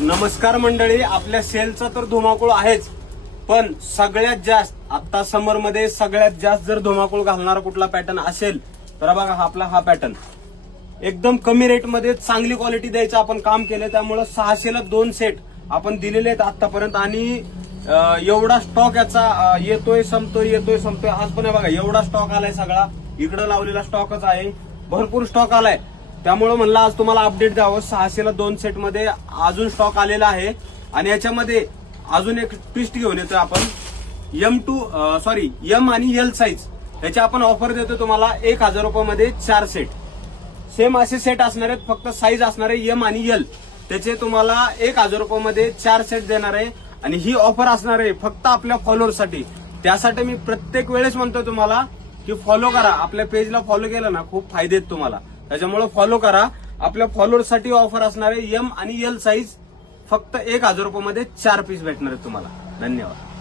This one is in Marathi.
नमस्कार मंडळी, आपल्या सेलचा तर धुमाकूळ आहेच, पण सगळ्यात जास्त आता समर मध्ये सगळ्यात जास्त जर धुमाकूळ घालणारा कुठला पॅटर्न असेल तर बघा हा पॅटर्न एकदम कमी रेट मध्ये चांगली क्वालिटी द्यायचं आपण काम केलं. त्यामुळे 600ला 2 सेट आपण दिलेले आहेत आतापर्यंत आणि एवढा स्टॉक याचा येतोय संपतोय आज पण बघा एवढा स्टॉक आलाय. सगळा इकडे लावलेला स्टॉकच आहे, भरपूर स्टॉक आलाय. त्यामुळे म्हणलं आज तुम्हाला अपडेट द्यावं. 600ला 2 सेट मध्ये अजून स्टॉक आलेला आहे आणि याच्यामध्ये अजून एक ट्विस्ट घेऊन येतोय आपण. एम आणि एल साईज याची आपण ऑफर देतो तुम्हाला 1000 रुपयामध्ये 4 सेट. सेम असे सेट असणार आहेत, फक्त साईज असणार आहे एम आणि एल. त्याचे तुम्हाला 1000 रुपयामध्ये 4 सेट देणार आहे आणि ही ऑफर असणार आहे फक्त आपल्या फॉलोअरसाठी. त्यासाठी मी प्रत्येक वेळेस म्हणतो तुम्हाला की फॉलो करा. आपल्या पेजला फॉलो केलं ना खूप फायदे आहेत तुम्हाला, त्याच्यामुळे फॉलो करा. आपल्या फॉलोअरसाठी ऑफर असणार आहे एम आणि एल साईज, फक्त 1000 रुपयामध्ये 4 पीस भेटणार आहेत तुम्हाला. धन्यवाद.